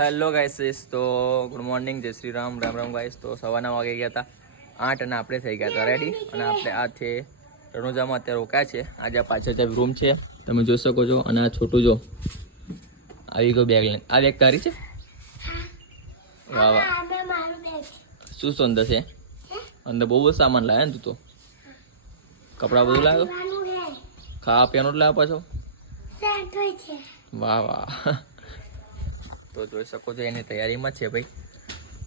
Hello guys, તો good morning, જય Shri Ram, Ram Ram guys. તો સવારના વાગે ગયા હતા 8 અને આપણે થઈ ગયા હતા રેડી. અને આપણે આ છે રણોજામાં અત્યારે રોકાયા છે. આજે આ પાછળ જે રૂમ છે તમે જોઈ શકો છો. અને આ છોટું જો આવી ગયો બેગ લઈને. આ બેગ તારી છે? વાહ વાહ. શું શું અંદર છે? અંદર બહુ બધું સામાન લાવ્યા ને તું તો. કપડા બધું લાવ્યો? ખાવા પીવાનું જ લાવ્યા પાછો? વાહ વાહ. તો જોઈ શકો છો એની તૈયારીમાં છે ભાઈ.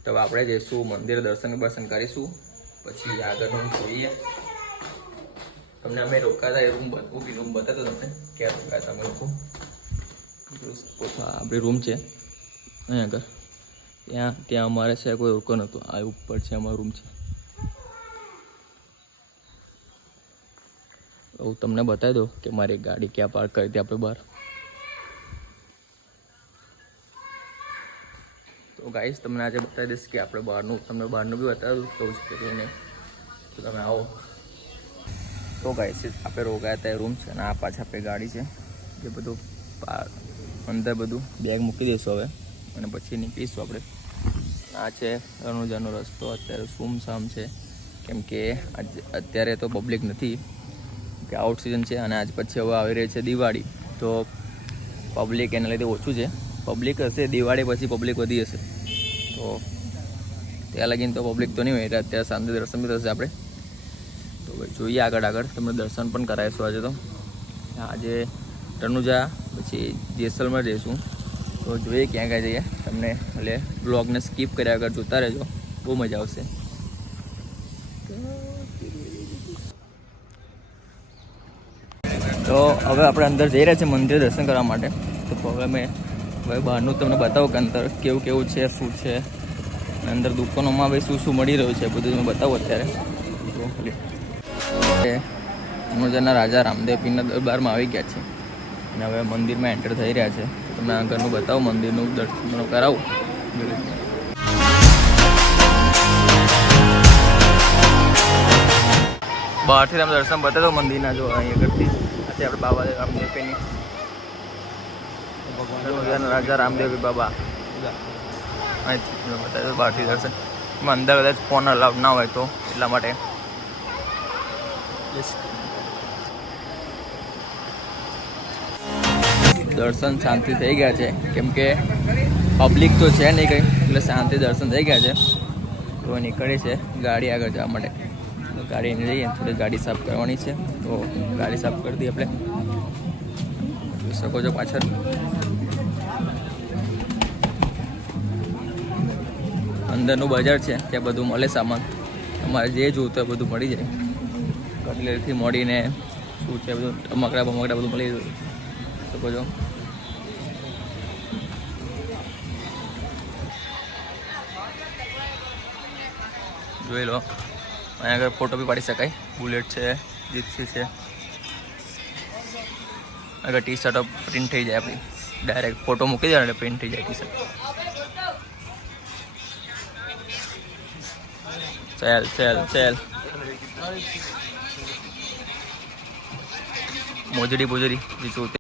તો આપણે જઈશું મંદિર, દર્શન કરીશું, પછી આગળનું જોઈએ. તમને અમે રોકાતા એ રૂમ બતાતો તમને ક્યાં રોકાતા અમે લોકો. જોઈ શકો છો આપણી રૂમ છે અહીંયા આગળ. ત્યાં અમારે છે કોઈ રોકો નહોતો. આ ઉપર છે અમારો રૂમ છે. હું તમને બતાવી દઉં કે મારી ગાડી ક્યાં પાર્ક કરી હતી આપણે બહાર. તો ગાઈસ તમને આજે બતાવી દઈશ કે આપણે તમને બહારનું બી બતાવ્યું કેવું છે કરીને. તો તમે આવો. તો ગાઈસ આપણે રોકાયા હતા એ રૂમ છે અને આ પાછળ આપણી ગાડી છે. જે બધું અંદર બધું બેગ મૂકી દઈશું હવે અને પછી નીકળીશું આપણે. આ છે રણોજાનો રસ્તો. અત્યારે સુમસામ છે કેમ કે અત્યારે તો પબ્લિક નથી કે આઉટ સિઝન છે. અને આજ પછી હવે આવી રહી છે દિવાળી, તો પબ્લિક એના લીધે ઓછું છે. પબ્લિક હશે દિવાળી પછી પબ્લિક વધી હશે, તો ત્યાં લગીને તો પબ્લિક તો નહીં હોય. એટલે અત્યારે શાંતિ દર્શન બી થશે આપણે. તો ભાઈ જોઈએ આગળ તમને દર્શન પણ કરાવીશું આજે. તો આજે રણુજા પછી જેસલમેર જઈશું. તો જોઈએ ક્યાં ક્યાં જઈએ. તમને એટલે બ્લોગને સ્કીપ કર્યા આગળ જોતા રહેજો, બહુ મજા આવશે. તો હવે આપણે અંદર જઈ રહ્યા છીએ મંદિર દર્શન કરવા માટે. તો હવે બહારનું તમને બતાવું કે અંદર કેવું છે, શું છે. અંદર દુકાનોમાં ભાઈ શું મળી રહ્યું છે બધું તમે બતાવું અત્યારે. રણોજાના રાજા રામદેવ પીરના દરબારમાં આવી ગયા છે અને હવે મંદિરમાં એન્ટર થઈ રહ્યા છે. તમને આગળનું બતાવું, મંદિરનું દર્શન કરાવું. બહારથી તમે દર્શન બતાવો મંદિરના. જો અહીં આગળથી આજે આપણે બાબા રામદેવ પીરની ભગવાન રાજા રામદેવ બાબા બતાવ્યું બહારથી દર્શન. એમાં અંદર કદાચ ફોન અલાઉડ ના હોય તો એટલા માટે. દર્શન શાંતિ થઈ ગયા છે કેમ કે પબ્લિક તો છે નહીં કંઈ, એટલે શાંતિ દર્શન થઈ ગયા છે. તો નીકળે છે ગાડી આગળ જવા માટે. તો ગાડી જઈએ, થોડી ગાડી સાફ કરવાની છે. તો ગાડી સાફ કરી દઈએ આપણે. જોઈ શકો છો પાછળ અંદરનું બજાર છે, ત્યાં બધું મળે સામાન. તમારે જે જોવું તો બધું મળી જાય. કટલેરીથી મળીને શું છે બધું, રમકડા બધું મળી શકો છો. જોઈ લો, અહીંયા આગળ ફોટો બી પાડી શકાય. બુલેટ છે, જીપ્સી છે. અગર ટી શર્ટો પ્રિન્ટ થઈ જાય આપણી, ડાયરેક્ટ ફોટો મૂકી દે એટલે પ્રિન્ટ થઈ જાય ટી શર્ટ. ચલ મોજડી જે જોતે